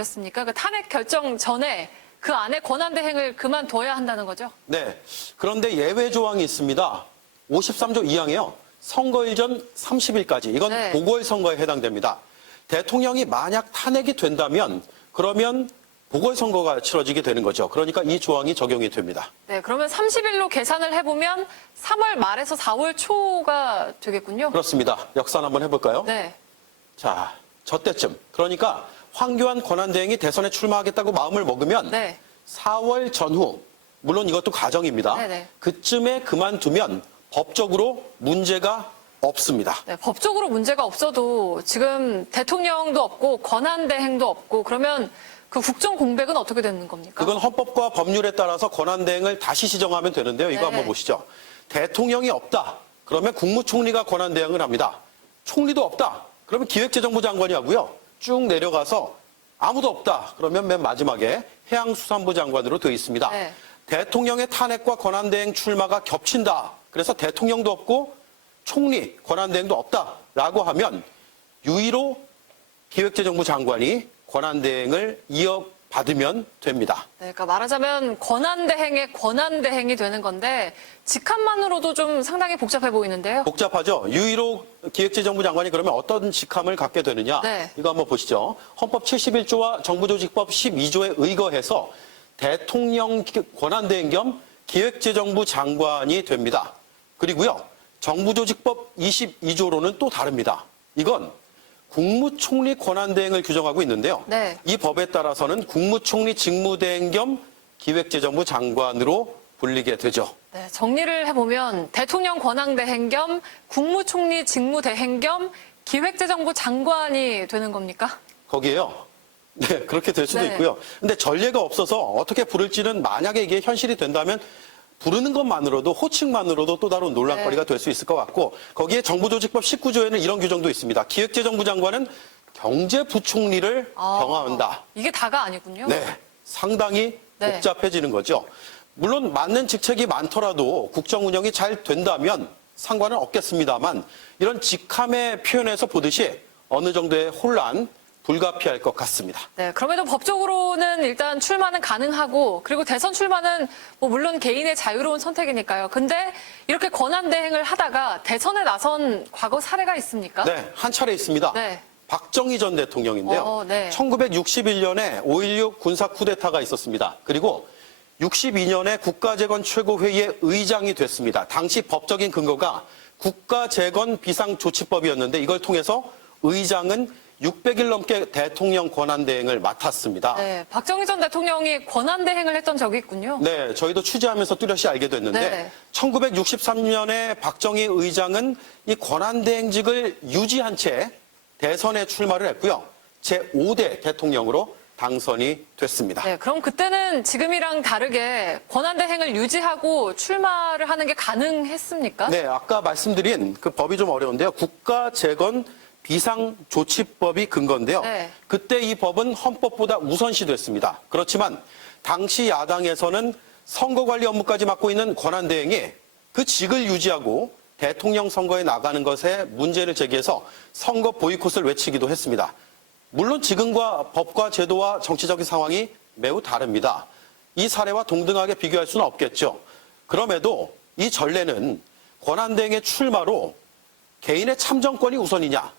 였습니까? 그 탄핵 결정 전에 그 안에 권한대행을 그만둬야 한다는 거죠? 네. 그런데 예외 조항이 있습니다. 53조 2항이요. 선거일 전 30일까지. 이건 네. 보궐선거에 해당됩니다. 대통령이 만약 탄핵이 된다면 그러면 보궐선거가 치러지게 되는 거죠. 그러니까 이 조항이 적용이 됩니다. 네, 그러면 30일로 계산을 해보면 3월 말에서 4월 초가 되겠군요. 그렇습니다. 역산 한번 해볼까요? 네. 자, 저 때쯤. 그러니까 황교안 권한대행이 대선에 출마하겠다고 마음을 먹으면 네. 4월 전후, 물론 이것도 가정입니다. 네네. 그쯤에 그만두면 법적으로 문제가 없습니다. 네, 법적으로 문제가 없어도 지금 대통령도 없고 권한대행도 없고 그러면 그 국정 공백은 어떻게 되는 겁니까? 그건 헌법과 법률에 따라서 권한대행을 다시 시정하면 되는데요. 이거 네. 한번 보시죠. 대통령이 없다. 그러면 국무총리가 권한대행을 합니다. 총리도 없다. 그러면 기획재정부 장관이 하고요. 쭉 내려가서 아무도 없다. 그러면 맨 마지막에 해양수산부 장관으로 되어 있습니다. 네. 대통령의 탄핵과 권한대행 출마가 겹친다. 그래서 대통령도 없고 총리, 권한대행도 없다라고 하면 유의로 기획재정부 장관이 권한대행을 이어받으면 됩니다. 네, 그러니까 말하자면 권한대행의 권한대행이 되는 건데 직함만으로도 좀 상당히 복잡해 보이는데요. 복잡하죠? 유의로 기획재정부 장관이 그러면 어떤 직함을 갖게 되느냐? 네. 이거 한번 보시죠. 헌법 71조와 정부조직법 12조에 의거해서 대통령 권한대행 겸 기획재정부 장관이 됩니다. 그리고요, 정부조직법 22조로는 또 다릅니다. 이건 국무총리 권한대행을 규정하고 있는데요. 네. 이 법에 따라서는 국무총리 직무대행 겸 기획재정부 장관으로 불리게 되죠. 네, 정리를 해보면 대통령 권한대행 겸 국무총리 직무대행 겸 기획재정부 장관이 되는 겁니까? 거기에요. 네, 그렇게 될 수도 네. 있고요. 근데 전례가 없어서 어떻게 부를지는 만약에 이게 현실이 된다면 부르는 것만으로도 호칭만으로도 또 다른 논란거리가 될 수 있을 것 같고 거기에 정부조직법 19조에는 이런 규정도 있습니다. 기획재정부 장관은 경제부총리를 경험한다. 이게 다가 아니군요. 네, 상당히 네. 복잡해지는 거죠. 물론 맞는 직책이 많더라도 국정 운영이 잘 된다면 상관은 없겠습니다만 이런 직함의 표현에서 보듯이 어느 정도의 혼란 불가피할 것 같습니다. 네, 그럼에도 법적으로는 일단 출마는 가능하고 그리고 대선 출마는 뭐 물론 개인의 자유로운 선택이니까요. 근데 이렇게 권한대행을 하다가 대선에 나선 과거 사례가 있습니까? 네, 한 차례 있습니다. 네. 박정희 전 대통령인데요. 네. 1961년에 5.16 군사 쿠데타가 있었습니다. 그리고 62년에 국가재건 최고회의의 의장이 됐습니다. 당시 법적인 근거가 국가재건 비상조치법이었는데 이걸 통해서 의장은 600일 넘게 대통령 권한대행을 맡았습니다. 네, 박정희 전 대통령이 권한대행을 했던 적이 있군요. 네, 저희도 취재하면서 뚜렷이 알게 됐는데 네. 1963년에 박정희 의장은 이 권한대행직을 유지한 채 대선에 출마를 했고요. 제5대 대통령으로 당선이 됐습니다. 네, 그럼 그때는 지금이랑 다르게 권한대행을 유지하고 출마를 하는 게 가능했습니까? 네, 아까 말씀드린 그 법이 좀 어려운데요. 국가재건 비상조치법이 근거인데요. 네. 그때 이 법은 헌법보다 우선시됐습니다. 그렇지만 당시 야당에서는 선거관리 업무까지 맡고 있는 권한대행이 그 직을 유지하고 대통령 선거에 나가는 것에 문제를 제기해서 선거 보이콧을 외치기도 했습니다. 물론 지금과 법과 제도와 정치적인 상황이 매우 다릅니다. 이 사례와 동등하게 비교할 수는 없겠죠. 그럼에도 이 전례는 권한대행의 출마로 개인의 참정권이 우선이냐,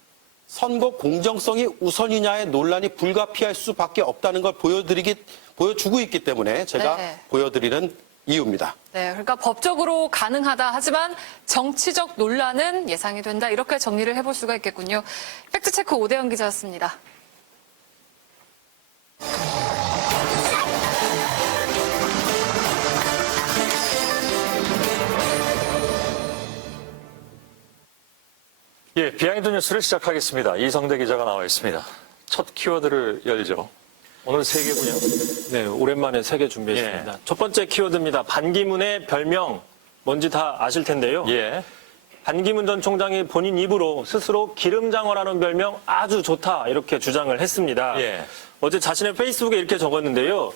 선거 공정성이 우선이냐의 논란이 불가피할 수밖에 없다는 걸 보여주고 있기 때문에 제가 네. 보여드리는 이유입니다. 네, 그러니까 법적으로 가능하다 하지만 정치적 논란은 예상이 된다. 이렇게 정리를 해볼 수가 있겠군요. 팩트체크 오대영 기자였습니다. 예, 비하인드 뉴스를 시작하겠습니다. 이성대 기자가 나와 있습니다. 첫 키워드를 열죠. 오늘 세 개군요. 네, 오랜만에 세 개 준비했습니다. 예. 첫 번째 키워드입니다. 반기문의 별명, 뭔지 다 아실 텐데요. 예. 반기문 전 총장이 본인 입으로 스스로 기름장어라는 별명 아주 좋다 이렇게 주장을 했습니다. 예. 어제 자신의 페이스북에 이렇게 적었는데요.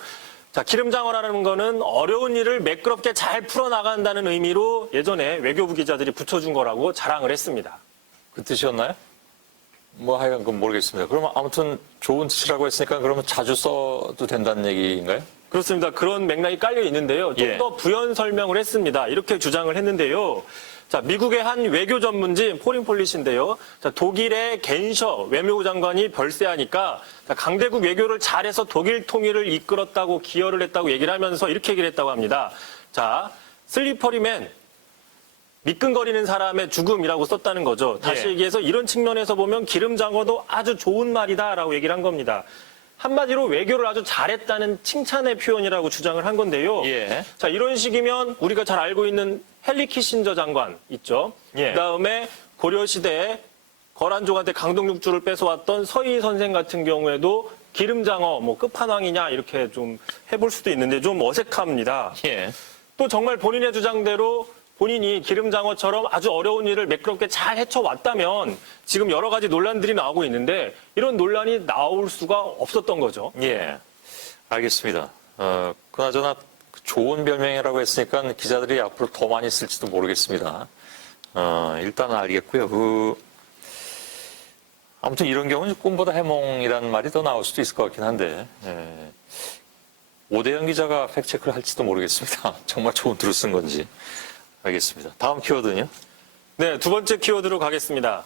자, 기름장어라는 거는 어려운 일을 매끄럽게 잘 풀어나간다는 의미로 예전에 외교부 기자들이 붙여준 거라고 자랑을 했습니다. 그 뜻이었나요? 뭐 하여간 그건 모르겠습니다. 그러면 아무튼 좋은 뜻이라고 했으니까 그러면 자주 써도 된다는 얘기인가요? 그렇습니다. 그런 맥락이 깔려 있는데요. 좀 예. 더 부연 설명을 했습니다. 이렇게 주장을 했는데요. 자, 미국의 한 외교 전문지 포린폴리시인데요. 자, 독일의 겐셔 외무부 장관이 별세하니까 자, 강대국 외교를 잘해서 독일 통일을 이끌었다고 기여를 했다고 얘기를 하면서 이렇게 얘기를 했다고 합니다. 자, 슬리퍼리맨 미끈거리는 사람의 죽음이라고 썼다는 거죠. 다시 예. 얘기해서 이런 측면에서 보면 기름장어도 아주 좋은 말이다라고 얘기를 한 겁니다. 한마디로 외교를 아주 잘했다는 칭찬의 표현이라고 주장을 한 건데요. 예. 자, 이런 식이면 우리가 잘 알고 있는 헨리 키신저 장관 있죠. 예. 그다음에 고려시대에 거란족한테 강동육주를 뺏어왔던 서희 선생 같은 경우에도 기름장어 뭐 끝판왕이냐 이렇게 좀 해볼 수도 있는데 좀 어색합니다. 예. 또 정말 본인의 주장대로 본인이 기름장어처럼 아주 어려운 일을 매끄럽게 잘 헤쳐왔다면 지금 여러 가지 논란들이 나오고 있는데 이런 논란이 나올 수가 없었던 거죠. 예. 알겠습니다. 그나저나 좋은 별명이라고 했으니까 기자들이 앞으로 더 많이 쓸지도 모르겠습니다. 일단은 알겠고요. 아무튼 이런 경우는 꿈보다 해몽이라는 말이 더 나올 수도 있을 것 같긴 한데, 오대영 기자가 팩체크를 할지도 모르겠습니다. 정말 좋은 글을 쓴 건지. 알겠습니다. 다음 키워드는요? 네, 두 번째 키워드로 가겠습니다.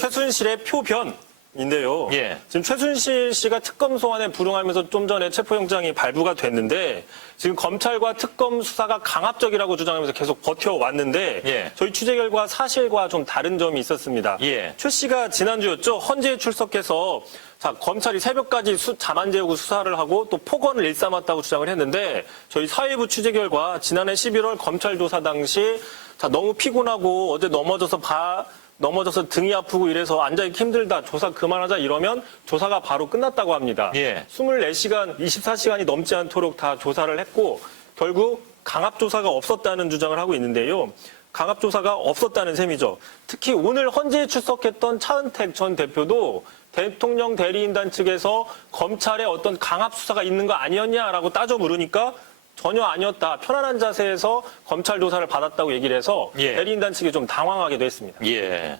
최순실의 표변인데요. 예. 지금 최순실 씨가 특검 소환에 불응하면서 좀 전에 체포영장이 발부가 됐는데 지금 검찰과 특검 수사가 강압적이라고 주장하면서 계속 버텨왔는데 예. 저희 취재 결과 사실과 좀 다른 점이 있었습니다. 예. 최 씨가 지난주였죠. 헌재에 출석해서 자, 검찰이 새벽까지 잠 안 재우고 수사를 하고 또 폭언을 일삼았다고 주장을 했는데 저희 사회부 취재 결과 지난해 11월 검찰 조사 당시 자, 너무 피곤하고 어제 넘어져서 등이 아프고 이래서 앉아있기 힘들다. 조사 그만하자 이러면 조사가 바로 끝났다고 합니다. 예. 24시간, 24시간이 넘지 않도록 다 조사를 했고 결국 강압조사가 없었다는 주장을 하고 있는데요. 강압조사가 없었다는 셈이죠. 특히 오늘 헌재에 출석했던 차은택 전 대표도 대통령 대리인단 측에서 검찰에 어떤 강압수사가 있는 거 아니었냐라고 따져 물으니까 전혀 아니었다. 편안한 자세에서 검찰 조사를 받았다고 얘기를 해서 예. 대리인단 측이 좀 당황하기도 했습니다. 예.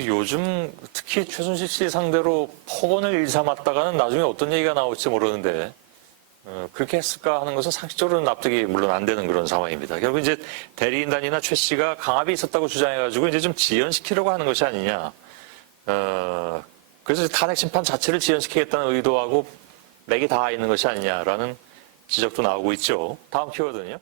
요즘 특히 최순실 씨 상대로 폭언을 일삼았다가는 나중에 어떤 얘기가 나올지 모르는데 그렇게 했을까 하는 것은 상식적으로는 납득이 물론 안 되는 그런 상황입니다. 결국 이제 대리인단이나 최 씨가 강압이 있었다고 주장해가지고 이제 좀 지연시키려고 하는 것이 아니냐. 그래서 탄핵 심판 자체를 지연시키겠다는 의도하고 맥이 닿아 있는 것이 아니냐라는 지적도 나오고 있죠. 다음 키워드는요?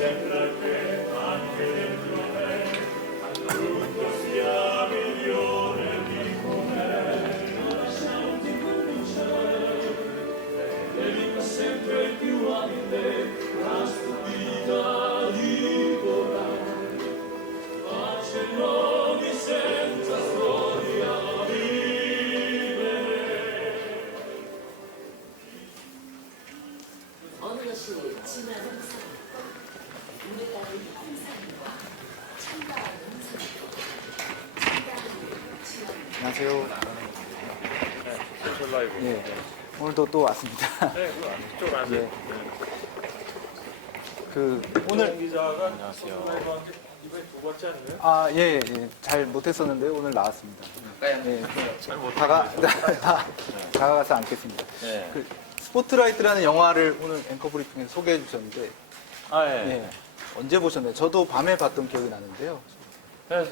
sempre 라이브. 예. 오늘도 또 왔습니다. 네, 그쪽 안에. 예. 오늘 기자가 안녕하세요. 이번에 두 번째 아니에요? 예, 잘 못했었는데 오늘 나왔습니다. 예. 잘 못. 다가가서 앉겠습니다. 네. 스포트라이트라는 영화를 오늘 앵커 브리핑에서 소개해 주셨는데 예. 예. 언제 보셨나요? 저도 밤에 봤던 기억이 나는데요. 네,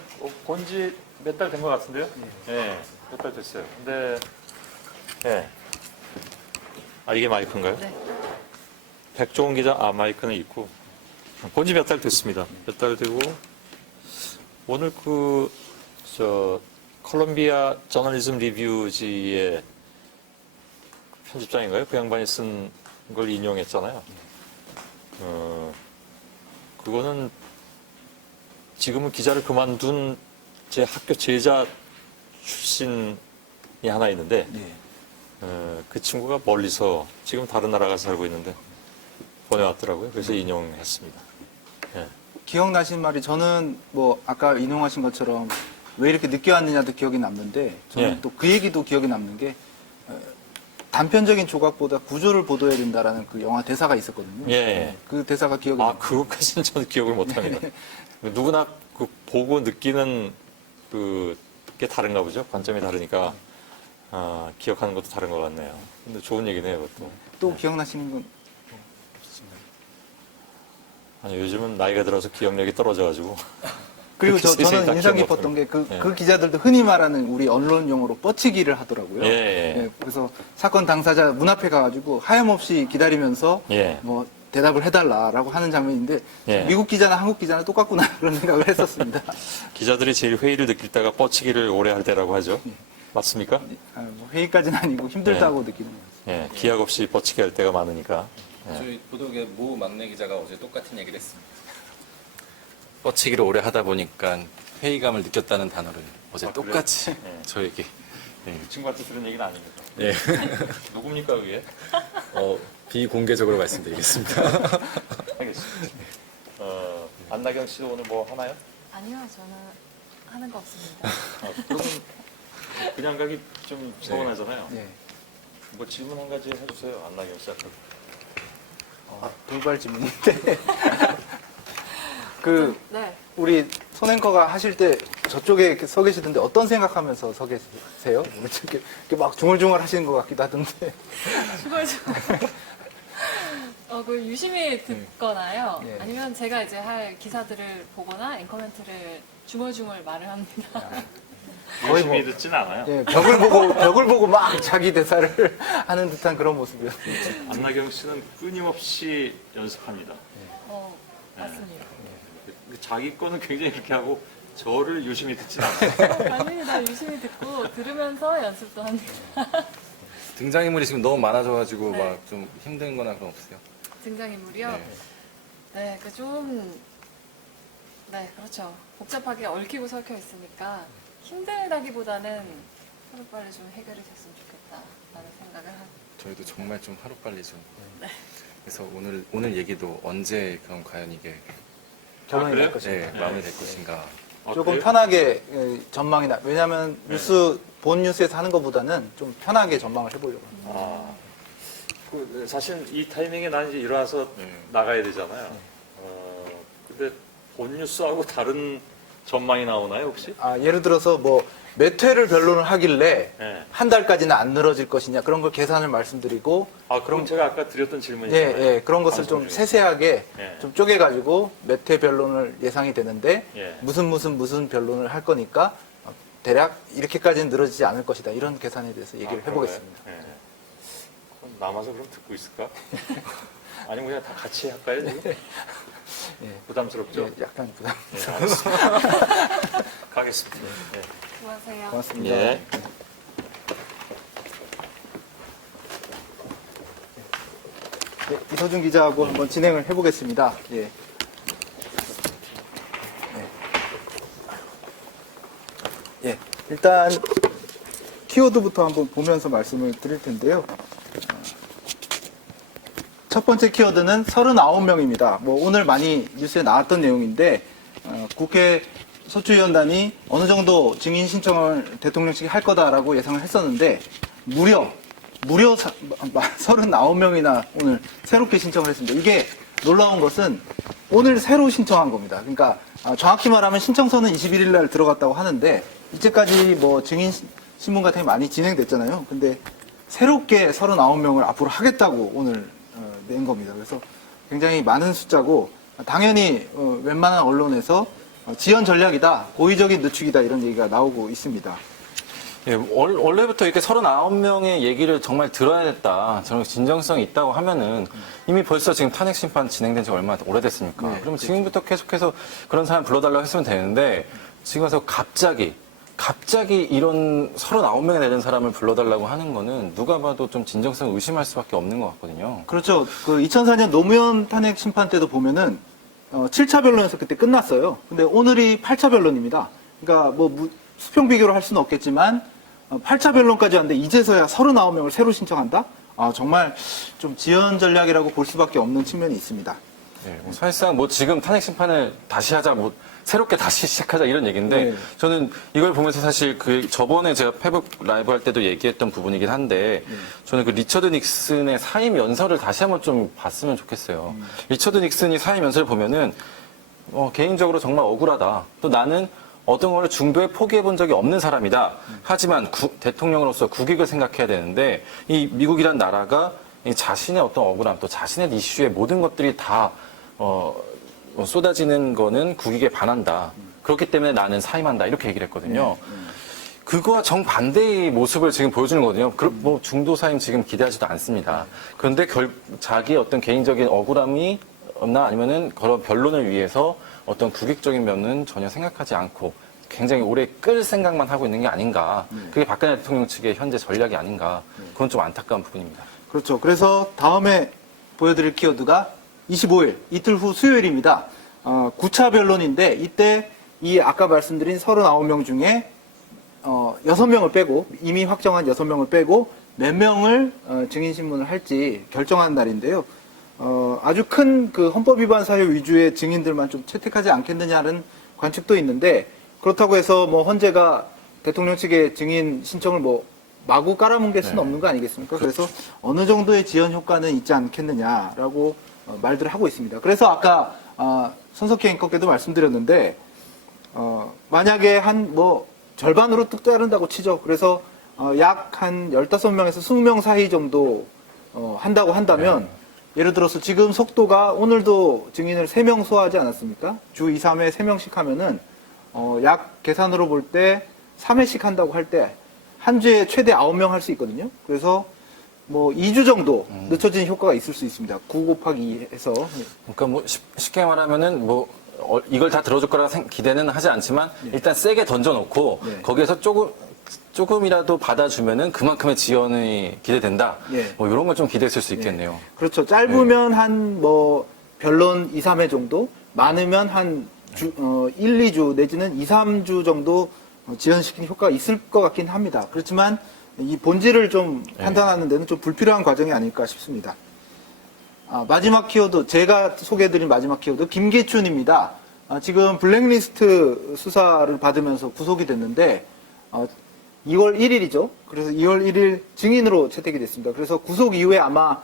본지 몇 달 된 것 같은데요? 네, 몇 달 됐어요. 근데, 네. 이게 마이크인가요? 네. 백종원 기자, 마이크는 있고. 본지 몇 달 됐습니다. 몇 달 되고, 오늘 콜롬비아 저널리즘 리뷰지의 편집장인가요? 그 양반이 쓴 걸 인용했잖아요. 그거는 지금은 기자를 그만둔 제 학교 제자 출신이 하나 있는데 그 친구가 멀리서 지금 다른 나라 가서 살고 있는데 보내왔더라고요. 그래서 인용했습니다. 기억나신 말이 저는 뭐 아까 인용하신 것처럼 왜 이렇게 늦게 왔느냐도 기억이 남는데 저는 예. 또 그 얘기도 기억이 남는 게 단편적인 조각보다 구조를 보도해야 된다라는 그 영화 대사가 있었거든요. 예. 그 대사가 기억이 나요. 그것까지는 저는 기억을 못합니다. 누구나 그 보고 느끼는 그게 다른가 보죠. 관점이 다르니까 기억하는 것도 다른 것 같네요. 근데 좋은 얘기네요, 그것도. 또 기억나시는 건 아니, 요즘은 나이가 들어서 기억력이 떨어져가지고. 그리고 그렇게 세상에 저는 다 인상 기억 깊었던 게 못하는. 그 기자들도 흔히 말하는 우리 언론 용어로 뻗치기를 하더라고요. 예. 그래서 사건 당사자 문 앞에 가가지고 하염없이 기다리면서 예. 뭐 대답을 해달라라고 하는 장면인데 예. 미국 기자나 한국 기자나 똑같구나 그런 생각을 했었습니다. 기자들이 제일 회의를 느낄 때가 뻗치기를 오래 할 때라고 하죠. 맞습니까? 뭐 회의까지는 아니고 힘들다고 느끼는 거예요. 예. 기약 없이 뻗치기 할 때가 많으니까. 저희 보도국의 모 막내 기자가 어제 똑같은 얘기를 했습니다. 뻗치기를 오래 하다 보니까 회의감을 느꼈다는 단어를 어제 똑같이 그래요? 저에게. 네. 그 친구한테 들은 얘기는 아닙니다. 예. 누굽니까, 그게? 비공개적으로 말씀드리겠습니다. 알겠습니다. 안나경 씨도 오늘 뭐 하나요? 아니요, 저는 하는 거 없습니다. 그러면 그냥 가기 좀 서운하잖아요. 예. 뭐 질문 한 가지 해주세요, 안나경 씨. 돌발 질문인데 그 네. 우리 손앵커가 하실 때 저쪽에 이렇게 서 계시던데 어떤 생각하면서 서 계세요? 이렇게 막 중얼중얼 하시는 것 같기도 하던데. 그걸 유심히 듣거나요. 예. 아니면 제가 이제 할 기사들을 보거나 앵커멘트를 중얼중얼 말을 합니다. 거의 뭐- 열심히 듣진 않아요. 예, 벽을 보고 막 자기 대사를 하는 듯한 그런 모습이었습니다. 안나경 씨는 끊임없이 연습합니다. 맞습니다. 자기 거는 굉장히 그렇게 하고 저를 유심히 듣진 않아요. 아닙니다. 유심히 듣고 들으면서 연습도 합니다. 등장인물이 지금 너무 많아져가지고 네. 막 좀 힘든 거나 그런 없어요? 등장인물이요? 네. 네, 네, 그렇죠. 복잡하게 얽히고 설켜 있으니까 힘들다기보다는 하루빨리 좀 해결이 됐으면 좋겠다라는 생각을 하고. 저희도 정말 좀 하루빨리 좀. 그래서 오늘 얘기도 언제 그럼 과연 이게 결론이 그래요? 날 것인가. 네, 마무리 될 것인가. 조금 그래요? 편하게 전망이 나. 왜냐하면 본 뉴스에서 하는 것보다는 좀 편하게 전망을 해보려고 합니다. 사실 이 타이밍에 난 이제 일어나서 나가야 되잖아요. 근데 본 뉴스하고 다른 전망이 나오나요, 혹시? 예를 들어서 뭐 몇 회를 변론을 하길래 네. 한 달까지는 안 늘어질 것이냐 그런 걸 계산을 말씀드리고 그럼 제가 아까 드렸던 예, 질문이잖아요. 예, 그런 것을 방송 좀 중에. 세세하게 예. 좀 쪼개가지고 몇 회 변론을 예상이 되는데 예. 무슨 변론을 할 거니까 대략 이렇게까지는 늘어지지 않을 것이다 이런 계산에 대해서 얘기를 해보겠습니다. 그런가요? 예. 그럼 남아서 그럼 듣고 있을까? 아니면 그냥 다 같이 할까요, 지금? 예. 부담스럽죠? 예, 약간 부담. 예, 알겠습니다. 가겠습니다. 예. 수고하세요. 고맙습니다. 예. 네, 이서준 기자하고 한번 진행을 해보겠습니다. 예. 예, 일단 키워드부터 한번 보면서 말씀을 드릴 텐데요. 첫 번째 키워드는 39명입니다. 뭐 오늘 많이 뉴스에 나왔던 내용인데 국회 소추위원단이 어느 정도 증인 신청을 대통령실이 할 거다라고 예상을 했었는데 무려 무려 39명이나 오늘 새롭게 신청을 했습니다. 이게 놀라운 것은 오늘 새로 신청한 겁니다. 그러니까 정확히 말하면 신청서는 21일 날 들어갔다고 하는데 이제까지 뭐 증인 신문 같은 게 많이 진행됐잖아요. 근데 새롭게 39명을 앞으로 하겠다고 오늘 낸 겁니다. 그래서 굉장히 많은 숫자고 당연히 웬만한 언론에서 지연 전략이다, 고의적인 늦추기다 이런 얘기가 나오고 있습니다. 예, 원래부터 이렇게 39명의 얘기를 정말 들어야겠다. 저는 진정성이 있다고 하면은 이미 벌써 지금 탄핵 심판 진행된 지 얼마나 오래됐습니까? 네, 그러면 지금부터 계속해서 그런 사람 불러달라고 했으면 되는데 지금 와서 갑자기 이런 39명에 되는 사람을 불러달라고 하는 거는 누가 봐도 좀 진정성을 의심할 수밖에 없는 것 같거든요. 그렇죠. 그 2004년 노무현 탄핵 심판 때도 보면은 7차 변론에서 그때 끝났어요. 근데 오늘이 8차 변론입니다. 그러니까 뭐 수평 비교를 할 수는 없겠지만 8차 변론까지 왔는데 이제서야 39명을 새로 신청한다? 정말 좀 지연 전략이라고 볼 수밖에 없는 측면이 있습니다. 네, 뭐 사실상 뭐 지금 탄핵 심판을 다시 하자, 뭐 새롭게 다시 시작하자 이런 얘기인데 네. 저는 이걸 보면서 사실 그 저번에 제가 페북 라이브 할 때도 얘기했던 부분이긴 한데 저는 그 리처드 닉슨의 사임 연설을 다시 한번 좀 봤으면 좋겠어요. 리처드 닉슨이 사임 연설을 보면은 개인적으로 정말 억울하다. 또 나는 어떤 거를 중도에 포기해 본 적이 없는 사람이다. 하지만 대통령으로서 국익을 생각해야 되는데 이 미국이란 나라가 이 자신의 어떤 억울함 또 자신의 이슈의 모든 것들이 다 쏟아지는 거는 국익에 반한다. 그렇기 때문에 나는 사임한다. 이렇게 얘기를 했거든요. 그거와 정반대의 모습을 지금 보여주는 거거든요. 뭐 중도 사임 지금 기대하지도 않습니다. 그런데 자기의 어떤 개인적인 억울함이 없나 아니면은 그런 변론을 위해서 어떤 국익적인 면은 전혀 생각하지 않고 굉장히 오래 끌 생각만 하고 있는 게 아닌가. 그게 박근혜 대통령 측의 현재 전략이 아닌가. 그건 좀 안타까운 부분입니다. 그렇죠. 그래서 다음에 보여드릴 키워드가 25일, 이틀 후 수요일입니다. 9차 변론인데 이때 이 아까 말씀드린 39명 중에 6명을 빼고 이미 확정한 6명을 빼고 몇 명을 증인신문을 할지 결정하는 날인데요. 아주 큰 그 헌법 위반 사유 위주의 증인들만 좀 채택하지 않겠느냐는 관측도 있는데 그렇다고 해서 뭐 헌재가 대통령 측의 증인 신청을 뭐 마구 깔아뭉갤 수는 없는 거 아니겠습니까? 그래서 어느 정도의 지연 효과는 있지 않겠느냐라고 말들을 하고 있습니다. 그래서 아까 손석희 앵커께도 말씀드렸는데 만약에 한 뭐 절반으로 뚝 자른다고 치죠. 그래서 약 한 15명에서 20명 사이 정도 한다고 한다면 예를 들어서 지금 속도가 오늘도 증인을 3명 소화하지 않았습니까? 주 2, 3회 3명씩 하면은 약 계산으로 볼 때 3회씩 한다고 할 때 한 주에 최대 9명 할 수 있거든요. 그래서 뭐 2주 정도 늦춰진 효과가 있을 수 있습니다. 9 곱하기 2해서. 그러니까 뭐 쉽게 말하면은 뭐 이걸 다 들어줄 거라 기대는 하지 않지만 일단 세게 던져놓고 네. 거기에서 조금이라도 받아주면은 그만큼의 지연이 기대된다. 네. 뭐 이런 걸 좀 기대했을 수 있겠네요. 그렇죠. 짧으면 한 뭐 변론 2, 3회 정도, 많으면 한 1, 2주 내지는 2, 3주 정도 지연시키는 효과가 있을 것 같긴 합니다. 그렇지만 이 본질을 좀 판단하는 데는 좀 불필요한 과정이 아닐까 싶습니다. 마지막 키워드, 제가 소개해드린 마지막 키워드, 김기춘입니다. 지금 블랙리스트 수사를 받으면서 구속이 됐는데 2월 1일이죠. 그래서 2월 1일 증인으로 채택이 됐습니다. 그래서 구속 이후에 아마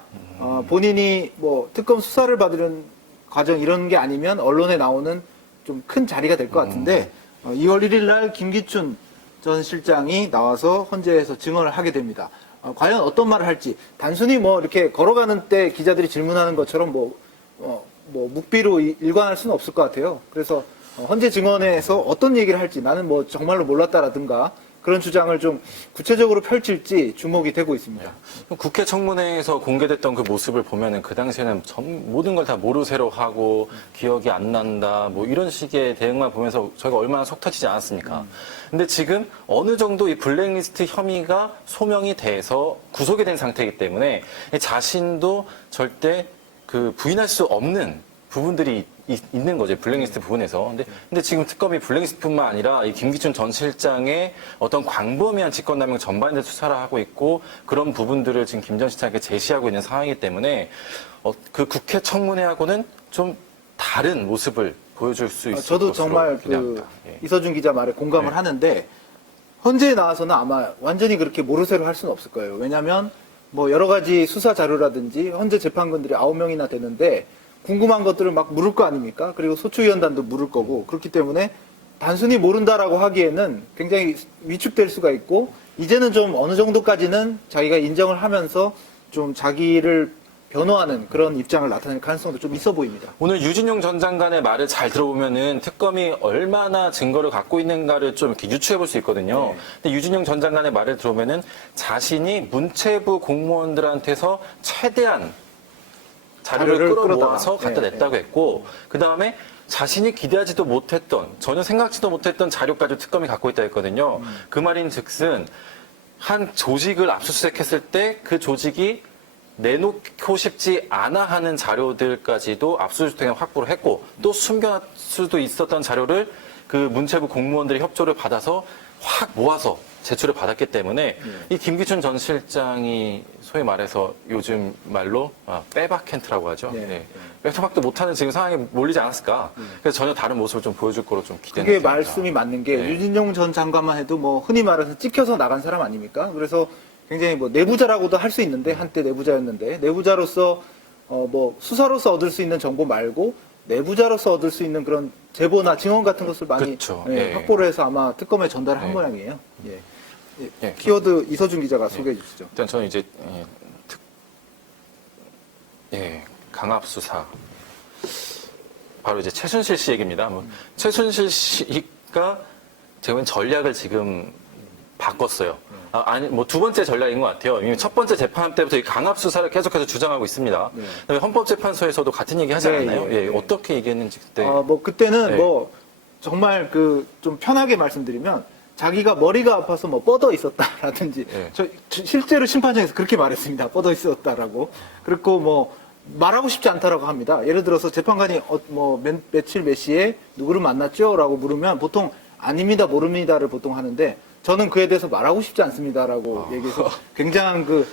본인이 뭐 특검 수사를 받으려는 과정 이런 게 아니면 언론에 나오는 좀 큰 자리가 될 것 같은데 2월 1일 날 김기춘 전 실장이 나와서 헌재에서 증언을 하게 됩니다. 과연 어떤 말을 할지 단순히 뭐 이렇게 걸어가는 때 기자들이 질문하는 것처럼 뭐 묵비로 일관할 수는 없을 것 같아요. 그래서 헌재 증언에서 어떤 얘기를 할지 나는 뭐 정말로 몰랐다라든가 그런 주장을 좀 구체적으로 펼칠지 주목이 되고 있습니다. 국회 청문회에서 공개됐던 그 모습을 보면은 그 당시에는 모든 걸 다 모르쇠로 하고 기억이 안 난다 뭐 이런 식의 대응만 보면서 저희가 얼마나 속 터지지 않았습니까? 근데 지금 어느 정도 이 블랙리스트 혐의가 소명이 돼서 구속이 된 상태이기 때문에 자신도 절대 그 부인할 수 없는 부분들이 있는 거죠. 블랙리스트 부분에서. 근데 지금 특검이 블랙리스트뿐만 아니라 이 김기춘 전 실장의 어떤 광범위한 직권남용 전반에 대해서 수사를 하고 있고 그런 부분들을 지금 김 전 실장에게 제시하고 있는 상황이기 때문에 그 국회 청문회하고는 좀 다른 모습을 보여줄 수 있을 저도 것으로 정말 기대합니다. 이서준 기자 말에 공감을 네. 하는데 헌재에 나와서는 아마 완전히 그렇게 모르쇠로 할 수는 없을 거예요. 왜냐하면 뭐 여러 가지 수사 자료라든지 현재 재판관들이 9명이나 되는데 궁금한 것들을 막 물을 거 아닙니까? 그리고 소추위원단도 물을 거고 그렇기 때문에 단순히 모른다라고 하기에는 굉장히 위축될 수가 있고 이제는 좀 어느 정도까지는 자기가 인정을 하면서 좀 자기를 변호하는 그런 입장을 나타낼 가능성도 좀 있어 보입니다. 오늘 유진용 전 장관의 말을 잘 들어보면은 특검이 얼마나 증거를 갖고 있는가를 좀 이렇게 유추해 볼 수 있거든요. 네. 근데 유진용 전 장관의 말을 들어보면은 자신이 문체부 공무원들한테서 최대한 자료를 자료를 끌어모아서 끌어다가. 갖다 네, 냈다고 했고, 그 다음에 자신이 기대하지도 못했던, 전혀 생각지도 못했던 자료까지 특검이 갖고 있다 했거든요. 그 말인 즉슨, 한 조직을 압수수색했을 때 그 조직이 내놓고 싶지 않아 하는 자료들까지도 압수수색에 확보를 했고, 또 숨겨놨을 수도 있었던 자료를 그 문체부 공무원들의 협조를 받아서 확 모아서 제출을 받았기 때문에 이 김기춘 전 실장이 소위 말해서 요즘 말로 빼박캔트라고 하죠. 네. 네. 빼박도 못하는 지금 상황에 몰리지 않았을까. 그래서 전혀 다른 모습을 좀 보여줄 거로 좀 기대는 그게 됩니다. 말씀이 맞는 게 네. 유진용 전 장관만 해도 뭐 흔히 말해서 찍혀서 나간 사람 아닙니까? 그래서 굉장히 뭐 내부자라고도 할 수 있는데 한때 내부자였는데 내부자로서 뭐 수사로서 얻을 수 있는 정보 말고 내부자로서 얻을 수 있는 그런 제보나 증언 같은 것을 많이 그쵸. 예, 예. 확보를 해서 아마 특검에 전달한 예. 모양이에요. 예. 예. 예. 키워드 이서준 기자가 소개해 주시죠. 일단 저는 이제 강압수사 바로 이제 최순실 씨 얘기입니다. 뭐 최순실 씨가 제가 보기엔 전략을 지금 바꿨어요. 아니 뭐 두 번째 전략인 것 같아요. 이미 첫 번째 재판 때부터 이 강압수사를 계속해서 주장하고 있습니다. 그다음에 헌법재판소에서도 같은 얘기 하지 네, 않았나요? 예, 예, 예. 어떻게 얘기했는지 그때 뭐 그때는 네. 뭐 정말 그 좀 편하게 말씀드리면 자기가 머리가 아파서 뭐 뻗어 있었다라든지 네. 저 실제로 심판장에서 그렇게 말했습니다. 뻗어 있었다라고. 그리고 뭐 말하고 싶지 않다라고 합니다. 예를 들어서 재판관이 뭐 며칠 몇 시에 누구를 만났죠라고 물으면 보통 아닙니다, 모릅니다를 보통 하는데 저는 그에 대해서 말하고 싶지 않습니다라고 얘기해서 굉장한 그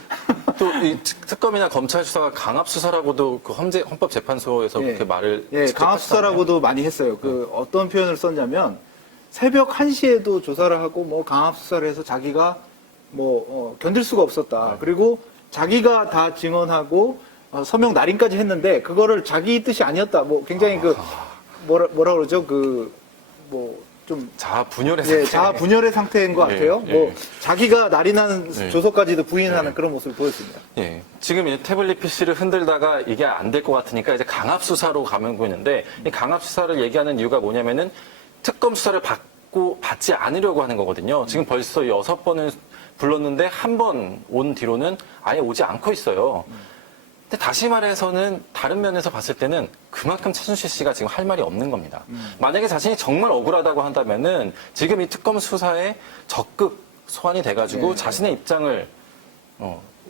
또 이 특검이나 검찰 수사가 강압 수사라고도 그 헌법재판소에서 예. 그렇게 말을 예, 직접 강압 하지 수사라고도 많이 했어요. 그 어떤 표현을 썼냐면 새벽 1시에도 조사를 하고 뭐 강압 수사를 해서 자기가 뭐 견딜 수가 없었다. 그리고 자기가 다 증언하고 서명 날인까지 했는데 그거를 자기 뜻이 아니었다. 뭐 굉장히 그 뭐라 그러죠? 그 뭐 좀 자아 분열의 예, 상태. 자아 분열의 상태인 것 예, 같아요. 예. 뭐 자기가 날인하는 예. 조서까지도 부인하는 그런 모습을 보였습니다. 예. 지금 이제 태블릿 PC를 흔들다가 이게 안 될 것 같으니까 이제 강압 수사로 가고 있는데 이 강압 수사를 얘기하는 이유가 뭐냐면은 특검 수사를 받지 않으려고 하는 거거든요. 지금 벌써 6번을 불렀는데 한 번 온 뒤로는 아예 오지 않고 있어요. 근데 다시 말해서는 다른 면에서 봤을 때는 그만큼 최순실 씨가 지금 할 말이 없는 겁니다. 만약에 자신이 정말 억울하다고 한다면은 지금 이 특검 수사에 적극 소환이 돼가지고 네. 자신의 입장을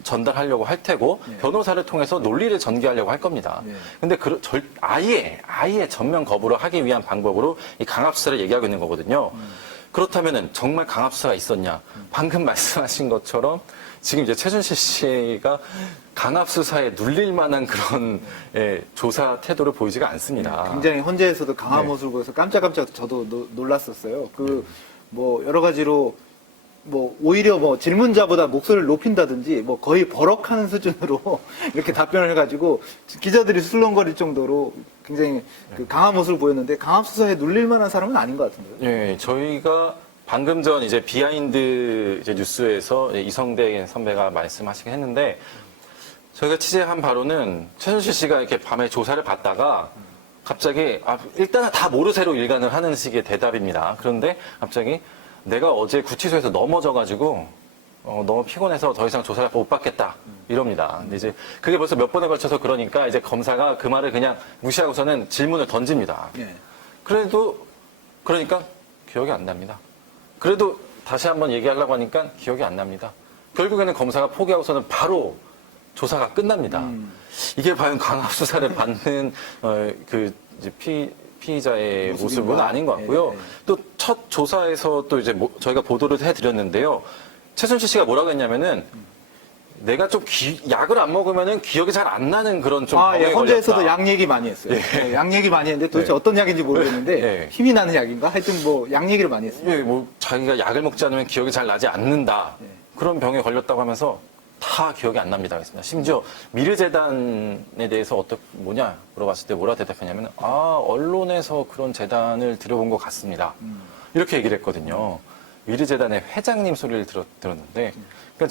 전달하려고 할 테고 변호사를 통해서 논리를 전개하려고 할 겁니다. 네. 근데 아예 전면 거부를 하기 위한 방법으로 이 강압 수사를 얘기하고 있는 거거든요. 그렇다면은 정말 강압 수사가 있었냐? 방금 말씀하신 것처럼 지금 이제 최순실 씨가 강압 수사에 눌릴 만한 그런 조사 태도를 보이지가 않습니다. 굉장히 헌재에서도 강한 네. 모습을 보여서 깜짝깜짝 저도 놀랐었어요. 뭐 여러 가지로 뭐 오히려 뭐 질문자보다 목소리를 높인다든지 뭐 거의 버럭하는 수준으로 이렇게 답변을 해가지고 기자들이 술렁거릴 정도로 굉장히 그 강한 모습을 보였는데 강압 수사에 눌릴 만한 사람은 아닌 것 같은데요. 예, 저희가 방금 전 이제 비하인드 이제 뉴스에서 이성대 선배가 말씀하시긴 했는데 저희가 취재한 바로는 최순실 씨가 이렇게 밤에 조사를 받다가 갑자기 일단은 다 모르쇠로 일관을 하는 식의 대답입니다. 그런데 갑자기 내가 어제 구치소에서 넘어져가지고 너무 피곤해서 더 이상 조사를 못 받겠다 이럽니다. 근데 이제 그게 벌써 몇 번에 걸쳐서 그러니까 이제 검사가 그 말을 그냥 무시하고서는 질문을 던집니다. 예. 그러니까 기억이 안 납니다. 그래도 다시 한번 얘기하려고 하니까 기억이 안 납니다. 결국에는 검사가 포기하고서는 바로 조사가 끝납니다. 이게 과연 강압 수사를 받는 그 이제 피의자의 모습은 아닌 것 같고요. 예, 예. 또 첫 조사에서 또 이제 저희가 보도를 해드렸는데요. 최순실 씨가 뭐라고 했냐면은 내가 좀 약을 안 먹으면은 기억이 잘 안 나는 그런 좀 예, 병에 헌재에서도 걸렸다. 약 얘기 많이 했어요. 예, 약 얘기 많이 했는데 도대체 네. 어떤 약인지 모르겠는데 네. 힘이 나는 약인가? 하여튼 뭐 약 얘기를 많이 했어요. 뭐 자기가 약을 먹지 않으면 기억이 잘 나지 않는다. 그런 병에 걸렸다고 하면서 다 다 기억이 안 납니다. 그랬습니다. 심지어 미르재단에 대해서 뭐냐 물어봤을 때 뭐라 대답했냐면 언론에서 그런 재단을 들어본 것 같습니다. 이렇게 얘기를 했거든요. 미르재단의 회장님 소리를 들었는데 그러니까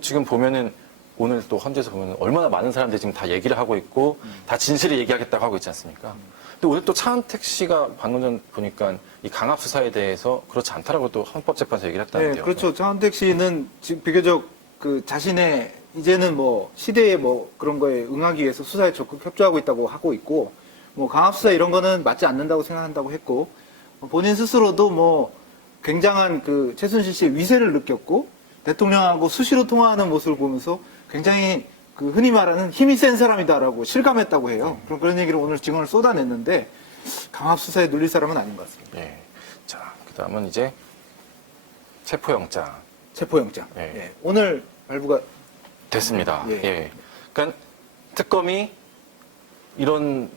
지금 보면은 오늘 또 헌재에서 보면 얼마나 많은 사람들이 지금 다 얘기를 하고 있고 다 진실을 얘기하겠다고 하고 있지 않습니까? 근데 오늘 또 차은택 씨가 방금 전 보니까 이 강압 수사에 대해서 그렇지 않다라고 또 헌법재판소 얘기를 했다는데요. 네, 그렇죠. 차은택 씨는 지금 비교적 그 자신의 이제는 뭐 시대의 뭐 그런 거에 응하기 위해서 수사에 적극 협조하고 있다고 하고 있고 뭐 강압 수사 이런 거는 맞지 않는다고 생각한다고 했고 본인 스스로도 뭐 굉장한 그 최순실 씨의 위세를 느꼈고 대통령하고 수시로 통화하는 모습을 보면서 굉장히 그 흔히 말하는 힘이 센 사람이다라고 실감했다고 해요. 그런 얘기를 오늘 증언을 쏟아냈는데 강압 수사에 눌릴 사람은 아닌 것 같습니다. 예. 자, 그다음은 이제 체포영장 체포영장. 예. 예. 오늘 발부가 됐습니다. 예. 예. 그러니까 특검이 이런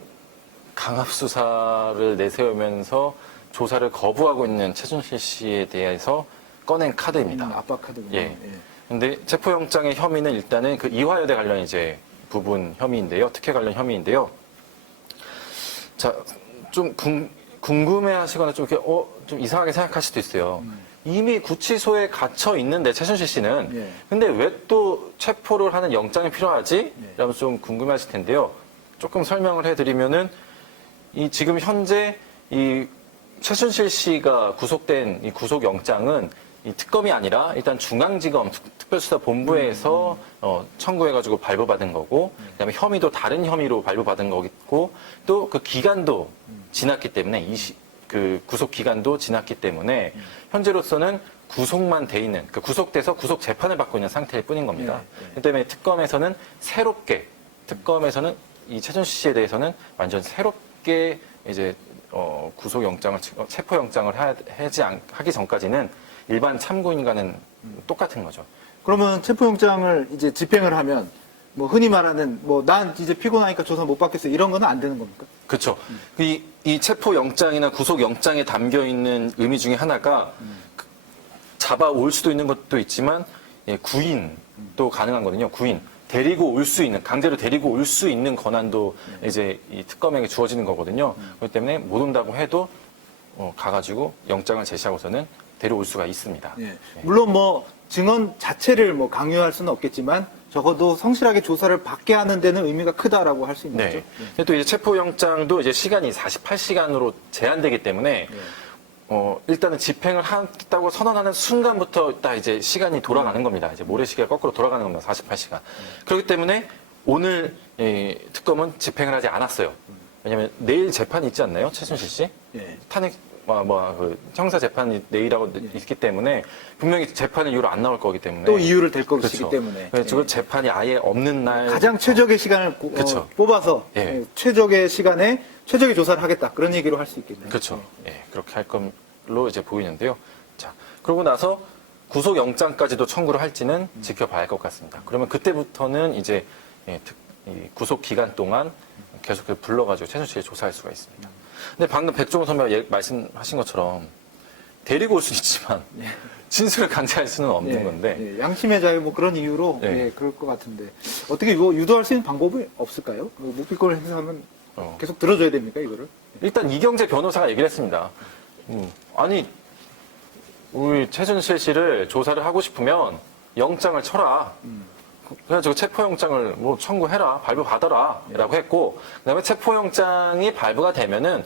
강압 수사를 내세우면서 조사를 거부하고 있는 최순실 씨에 대해서 꺼낸 카드입니다. 압박 카드군요. 예. 근데 체포영장의 혐의는 일단은 그 이화여대 관련 이제 부분 혐의인데요. 특혜 관련 혐의인데요. 자, 좀 궁금해 하시거나 좀 이렇게, 좀 이상하게 생각할 수도 있어요. 이미 구치소에 gat혀 있는데, 최순실 씨는. 예. 근데 왜 또 체포를 하는 영장이 필요하지? 라면서 좀 궁금해 하실 텐데요. 조금 설명을 해드리면은, 지금 현재 이 최순실 씨가 구속된 이 구속영장은 이 특검이 아니라 일단 중앙지검 특별수사본부에서 청구해가지고 발부받은 거고, 그다음에 혐의도 다른 혐의로 발부받은 거고, 또 그 기간도 지났기 때문에 그 구속 기간도 지났기 때문에 현재로서는 구속만 돼 있는, 그 구속돼서 구속 재판을 받고 있는 상태일 뿐인 겁니다. 그렇기 때문에 특검에서는 이 최순실 씨에 대해서는 완전 새롭게 이제 구속영장을 체포영장을 하기 전까지는 일반 참고인과는 똑같은 거죠. 그러면 체포영장을 이제 집행을 하면 뭐 흔히 말하는 뭐 난 이제 피곤하니까 조사 못 받겠어 이런 거는 안 되는 겁니까? 그렇죠. 이 체포영장이나 구속영장에 담겨 있는 의미 중에 하나가 잡아올 수도 있는 것도 있지만 구인도 가능한 거든요. 구인. 강제로 데리고 올 수 있는 권한도 이제 이 특검에게 주어지는 거거든요. 그렇기 때문에 못 온다고 해도 가가지고 영장을 제시하고서는 데려올 수가 있습니다. 예. 물론 뭐 증언 자체를 뭐 강요할 수는 없겠지만 적어도 성실하게 조사를 받게 하는 데는 의미가 크다라고 할 수 있는 네. 거죠. 근데 또 이제 체포영장도 이제 시간이 48시간으로 제한되기 때문에 일단은 집행을 하겠다고 선언하는 순간부터 딱 이제 시간이 돌아가는 겁니다. 이제 모래시계가 거꾸로 돌아가는 겁니다. 48시간. 그렇기 때문에 오늘 특검은 집행을 하지 않았어요. 왜냐하면 내일 재판이 있지 않나요? 최순실 씨? 예. 탄핵 그 형사 재판이 내일하고 있기 때문에 분명히 재판의 이유로 안 나올 거기 때문에 또 이유를 댈 것이기 그렇죠. 때문에 그래서 재판이 아예 없는 날 가장 최적의 시간을 그렇죠. 뽑아서 예. 최적의 시간에 최적의 조사를 하겠다 그런 얘기로 할 수 있겠네요. 그렇죠. 예, 그렇게 할 걸로 이제 보이는데요. 자, 그러고 나서 구속영장까지도 청구를 할지는 지켜봐야 할 것 같습니다. 그러면 그때부터는 이제 이 구속 기간 동안 계속 불러가지고 최순실을 조사할 수가 있습니다. 근데 방금 백종원 선배가 말씀하신 것처럼 데리고 올 수는 있지만 진술을 강제할 수는 없는 건데 예, 양심의 자유 뭐 그런 이유로 네. 예, 그럴 것 같은데 어떻게 이거 유도할 수 있는 방법이 없을까요? 묵비권을 행사하면 계속 들어줘야 됩니까 이거를? 일단 이경재 변호사가 얘기를 했습니다. 아니 우리 최순실 씨를 조사를 하고 싶으면 영장을 쳐라. 그래가지고 체포영장을 뭐 청구해라, 발부받아라 라고 했고 그다음에 체포영장이 발부가 되면은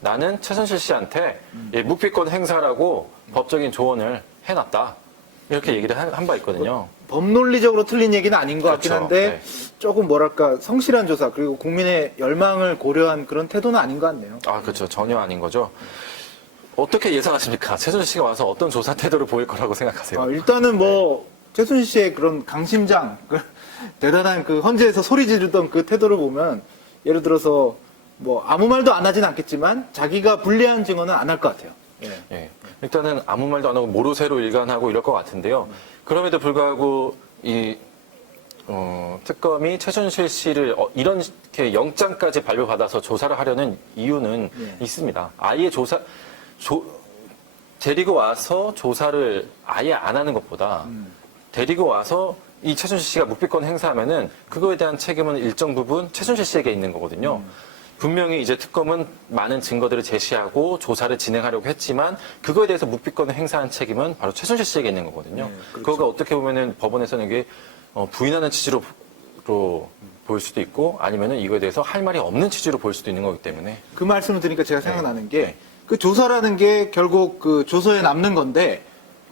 나는 최순실 씨한테 묵비권 행사라고 법적인 조언을 해놨다. 이렇게 얘기를 한 바 있거든요. 법논리적으로 틀린 얘기는 아닌 것 같긴 그렇죠. 한데 네. 조금 뭐랄까 성실한 조사 그리고 국민의 열망을 고려한 그런 태도는 아닌 것 같네요. 그렇죠. 전혀 아닌 거죠. 어떻게 예상하십니까? 최순실 씨가 와서 어떤 조사 태도를 보일 거라고 생각하세요? 일단은 뭐 최순실 씨의 그런 강심장 대단한 그 헌재에서 소리 지르던 그 태도를 보면 예를 들어서 뭐 아무 말도 안 하진 않겠지만 자기가 불리한 증언은 안 할 것 같아요. 예. 일단은 아무 말도 안 하고 모르쇠로 일관하고 이럴 것 같은데요. 그럼에도 불구하고 이 특검이 최순실 씨를 이렇게 영장까지 발부받아서 조사를 하려는 이유는 있습니다. 아예 데리고 와서 조사를 아예 안 하는 것보다 데리고 와서 이 최순실 씨가 묵비권 행사하면은 그거에 대한 책임은 일정 부분 최순실 씨에게 있는 거거든요. 분명히 이제 특검은 많은 증거들을 제시하고 조사를 진행하려고 했지만 그거에 대해서 묵비권을 행사한 책임은 바로 최순실 씨에게 있는 거거든요. 그거가 어떻게 보면은 법원에서는 이게 부인하는 취지로 보일 수도 있고 아니면은 이거에 대해서 할 말이 없는 취지로 보일 수도 있는 거기 때문에 그 말씀을 드리니까 제가 생각나는 게 그 조사라는 게 결국 그 조서에 남는 건데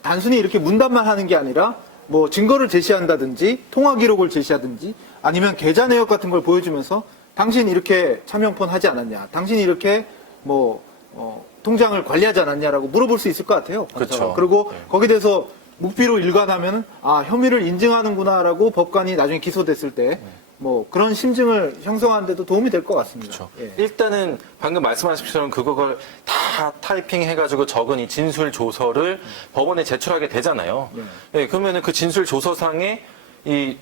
단순히 이렇게 문답만 하는 게 아니라 뭐 증거를 제시한다든지 통화 기록을 제시하든지 아니면 계좌 내역 같은 걸 보여주면서 당신 이렇게 차명폰 하지 않았냐, 당신이 이렇게 뭐 통장을 관리하지 않았냐라고 물어볼 수 있을 것 같아요. 그렇죠. 그리고 거기에 대해서 묵비로 일관하면 아 혐의를 인증하는구나라고 법관이 나중에 기소됐을 때 뭐 그런 심증을 형성하는 데도 도움이 될 것 같습니다. 그렇죠. 예. 일단은 방금 말씀하신 것처럼 그걸 다 타이핑해가지고 적은 이 진술 조서를 법원에 제출하게 되잖아요. 예, 그러면은 그 진술 조서상에 이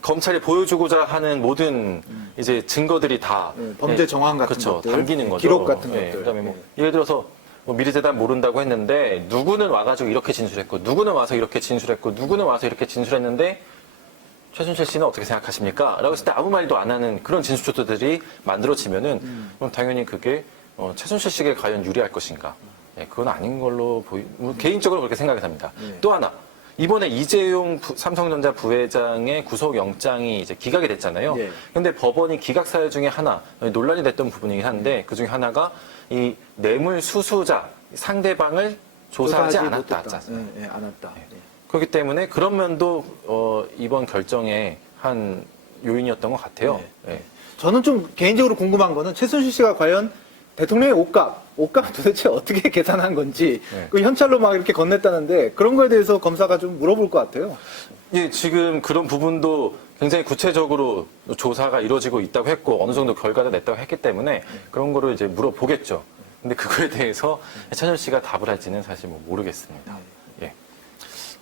검찰이 보여주고자 하는 모든 이제 증거들이 다 범죄 정황 같은 그렇죠. 것들, 담기는 거죠. 기록 같은 예, 것들. 그다음에 뭐 예를 들어서 뭐 미르재단 모른다고 했는데 누구는 와가지고 이렇게 진술했고 누구는 와서 이렇게 진술했고 누구는 와서 이렇게 진술했는데 최순실 씨는 어떻게 생각하십니까? 라고 했을 때 아무 말도 안 하는 그런 진술 조서들이 만들어지면은 그럼 당연히 그게 최순실 씨에게 과연 유리할 것인가? 예, 그건 아닌 걸로 개인적으로 그렇게 생각이 됩니다. 또 하나 이번에 이재용 삼성전자 부회장의 구속영장이 이제 기각이 됐잖아요. 예. 근데 법원이 기각 사유 중에 하나 논란이 됐던 부분이긴 한데 그 중에 하나가 이 뇌물 수수자 상대방을 조사하지 않았다. 예, 안 왔다. 그렇기 때문에 그런 면도 이번 결정의 한 요인이었던 것 같아요. 예. 저는 좀 개인적으로 궁금한 거는 최순실 씨가 과연 대통령의 옷값 도대체 어떻게 계산한 건지 그 현찰로 막 이렇게 건넸다는데 그런 거에 대해서 검사가 좀 물어볼 것 같아요. 예, 지금 그런 부분도 굉장히 구체적으로 조사가 이루어지고 있다고 했고 어느 정도 결과가 냈다고 했기 때문에 그런 거를 이제 물어보겠죠. 근데 그거에 대해서 최순실 씨가 답을 할지는 사실 뭐 모르겠습니다. 예.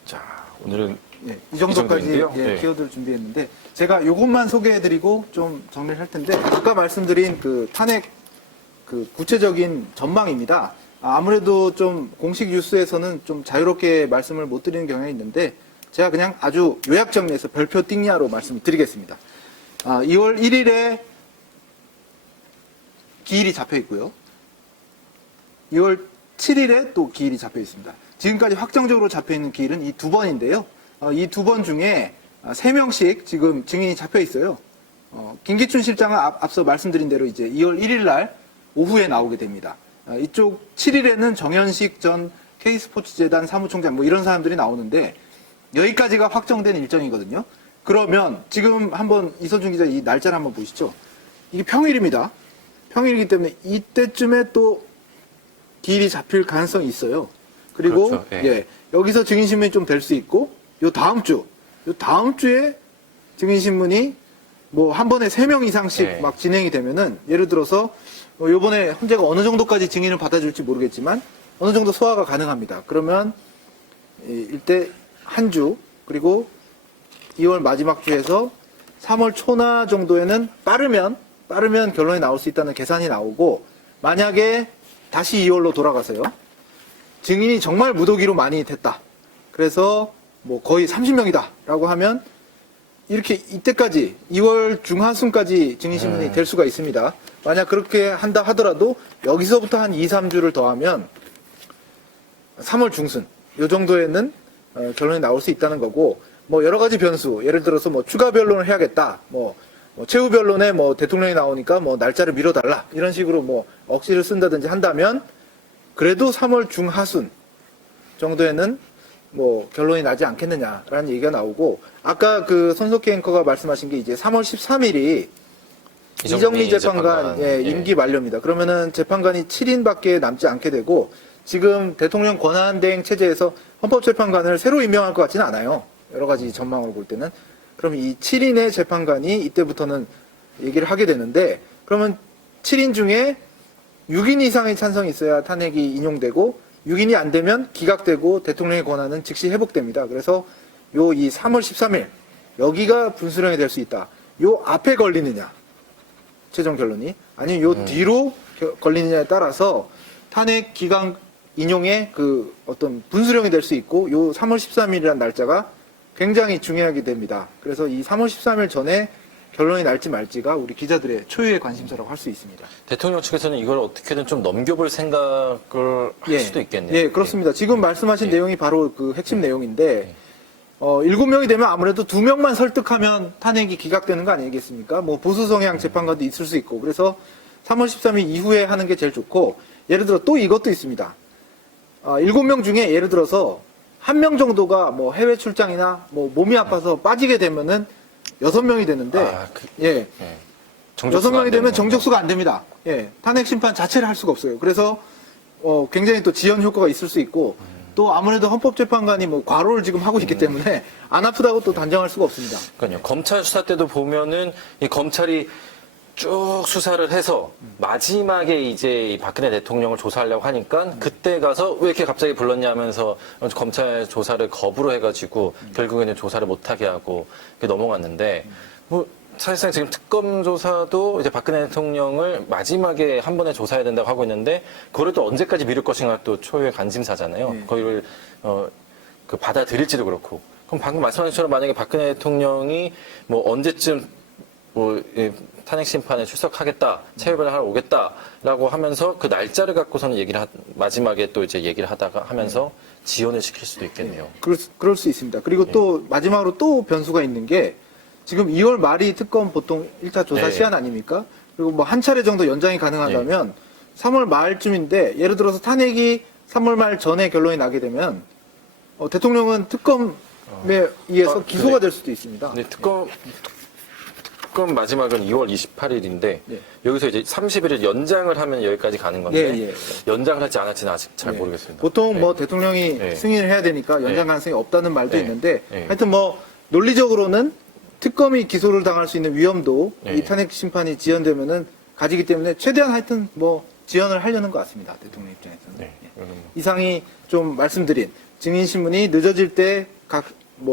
자, 오늘은 예, 이 정도까지 정도인데요. 예, 네. 키워드를 준비했는데 제가 이것만 소개해드리고 좀 정리를 할 텐데 아까 말씀드린 그 탄핵 그 구체적인 전망입니다. 아무래도 좀 공식 뉴스에서는 좀 자유롭게 말씀을 못 드리는 경향이 있는데 제가 그냥 아주 요약 정리해서 별표 띵야로 말씀을 드리겠습니다. 2월 1일에 기일이 잡혀 있고요. 2월 7일에 또 기일이 잡혀 있습니다. 지금까지 확정적으로 잡혀 있는 기일은 이 두 번인데요. 이 두 번 중에 3명씩 지금 증인이 잡혀 있어요. 김기춘 실장은 앞서 말씀드린 대로 이제 2월 1일 날 오후에 나오게 됩니다. 이쪽 7일에는 정현식 전 K스포츠재단 사무총장 뭐 이런 사람들이 나오는데 여기까지가 확정된 일정이거든요. 그러면 지금 한번 이선준 기자 이 날짜를 한번 보시죠. 이게 평일입니다. 평일이기 때문에 이때쯤에 또 기일이 잡힐 가능성이 있어요. 그리고 그렇죠. 예. 예, 여기서 증인신문이 좀 될 수 있고 요 다음 주에 증인신문이 뭐 한 번에 3명 이상씩 예. 막 진행이 되면은 예를 들어서 요번에 헌재가 어느 정도까지 증인을 받아줄지 모르겠지만 어느 정도 소화가 가능합니다. 그러면 이때 한 주 그리고 2월 마지막 주에서 3월 초나 정도에는 빠르면 결론이 나올 수 있다는 계산이 나오고 만약에 다시 2월로 돌아가서요. 증인이 정말 무더기로 많이 됐다. 그래서 뭐 거의 30명이다라고 하면 이렇게 이때까지 2월 중하순까지 증인신문이 될 수가 있습니다. 만약 그렇게 한다 하더라도 여기서부터 한 2, 3주를 더하면 3월 중순 요 정도에는 결론이 나올 수 있다는 거고 뭐 여러 가지 변수 예를 들어서 뭐 추가 변론을 해야겠다 뭐 최후 변론에 뭐 대통령이 나오니까 뭐 날짜를 미뤄달라 이런 식으로 뭐 억지를 쓴다든지 한다면 그래도 3월 중하순 정도에는 뭐 결론이 나지 않겠느냐라는 얘기가 나오고 아까 그 손석희 앵커가 말씀하신 게 이제 3월 13일이 이정미 재판관 임기 만료입니다. 그러면은 재판관이 7인밖에 남지 않게 되고 지금 대통령 권한대행 체제에서 헌법재판관을 새로 임명할 것 같지는 않아요. 여러 가지 전망을 볼 때는. 그럼 이 7인의 재판관이 이때부터는 얘기를 하게 되는데 그러면 7인 중에 6인 이상의 찬성이 있어야 탄핵이 인용되고 6인이 안 되면 기각되고 대통령의 권한은 즉시 회복됩니다. 그래서 이 3월 13일 여기가 분수령이 될 수 있다. 요 앞에 걸리느냐 최종 결론이 아니면 요 뒤로 걸리느냐에 따라서 탄핵 기각 인용의 그 어떤 분수령이 될 수 있고 요 3월 13일이라는 날짜가 굉장히 중요하게 됩니다. 그래서 이 3월 13일 전에 결론이 날지 말지가 우리 기자들의 초유의 관심사라고 할 수 있습니다. 대통령 측에서는 이걸 어떻게든 좀 넘겨볼 생각을 할 수도 있겠네요. 예, 그렇습니다. 지금 말씀하신 내용이 바로 그 핵심 내용인데, 7명이 되면 아무래도 2명만 설득하면 탄핵이 기각되는 거 아니겠습니까? 뭐 보수 성향 재판관도 있을 수 있고, 그래서 3월 13일 이후에 하는 게 제일 좋고, 예를 들어 또 이것도 있습니다. 7명 중에 예를 들어서 1명 정도가 뭐 해외 출장이나 뭐 몸이 아파서 빠지게 되면은 6명이 되는데, 예. 정적수가 6명이 안 되면 되는 정적수가 안 됩니다. 예. 탄핵 심판 자체를 할 수가 없어요. 그래서, 굉장히 또 지연 효과가 있을 수 있고, 또 아무래도 헌법재판관이 뭐 과로를 지금 하고 있기 때문에 안 아프다고 또 단정할 수가 없습니다. 그러니까요. 검찰 수사 때도 보면은 이 검찰이 쭉 수사를 해서 마지막에 이제 이 박근혜 대통령을 조사하려고 하니까 그때 가서 왜 이렇게 갑자기 불렀냐 하면서 검찰 조사를 거부로 해가지고 결국에는 조사를 못하게 하고 이렇게 넘어갔는데 뭐 사실상 지금 특검 조사도 이제 박근혜 대통령을 마지막에 한 번에 조사해야 된다고 하고 있는데 그거를 또 언제까지 미룰 것인가 또 초유의 관심사잖아요. 그거를 그 받아들일지도 그렇고. 그럼 방금 말씀하신 것처럼 만약에 박근혜 대통령이 뭐 언제쯤 뭐 탄핵 심판에 출석하겠다, 체육을 하러 오겠다라고 하면서 그 날짜를 갖고서는 마지막에 또 이제 얘기를 하다가 하면서 지연을 시킬 수도 있겠네요. 그럴 수 있습니다. 그리고 또 마지막으로 또 변수가 있는 게 지금 2월 말이 특검 보통 1차 조사 네. 시한 아닙니까? 그리고 뭐 한 차례 정도 연장이 가능하다면 3월 말쯤인데 예를 들어서 탄핵이 3월 말 전에 결론이 나게 되면 대통령은 특검에 의해서 기소가 될 수도 있습니다. 근데 특검 마지막은 2월 28일인데 예. 여기서 이제 31일 연장을 하면 여기까지 가는 건데 예, 예. 연장을 할지 안 할지는 아직 잘 모르겠습니다. 보통 네. 뭐 대통령이 네. 승인을 해야 되니까 연장 네. 가능성이 없다는 말도 네. 있는데 네. 하여튼 뭐 논리적으로는 특검이 기소를 당할 수 있는 위험도 네. 이 탄핵 심판이 지연되면은 가지기 때문에 최대한 하여튼 뭐 지연을 하려는 것 같습니다. 대통령 입장에서는. 네. 예. 이거는 뭐 이상이 좀 말씀드린 증인 신문이 늦어질 때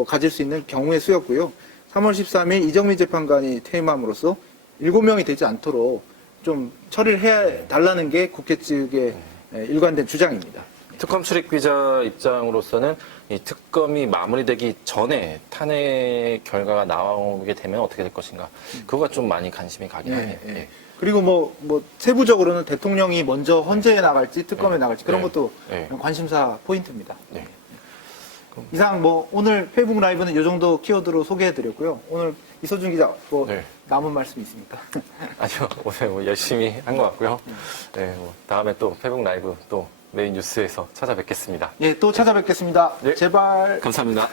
가질 수 있는 경우의 수였고요. 3월 13일 이정미 재판관이 퇴임함으로써 7명이 되지 않도록 좀 처리를 해야 달라는 게 국회 측의 일관된 주장입니다. 특검 출입 기자 입장으로서는 이 특검이 마무리되기 전에 탄핵 결과가 나오게 되면 어떻게 될 것인가 그거가 좀 많이 관심이 가긴 하네요. 예, 예. 예. 그리고 뭐 세부적으로는 대통령이 먼저 헌재에 나갈지 특검에 나갈지 그런 네. 것도 네. 관심사 포인트입니다. 네. 이상 뭐 오늘 페이북 라이브는 이 정도 키워드로 소개해드렸고요. 오늘 이소준 기자 뭐 네. 남은 말씀 있습니까? 아니요, 오늘 뭐 열심히 한 것 같고요. 네, 뭐 다음에 또 페북 라이브 또 메인 뉴스에서 찾아뵙겠습니다. 예, 또 찾아뵙겠습니다. 네. 제발. 감사합니다.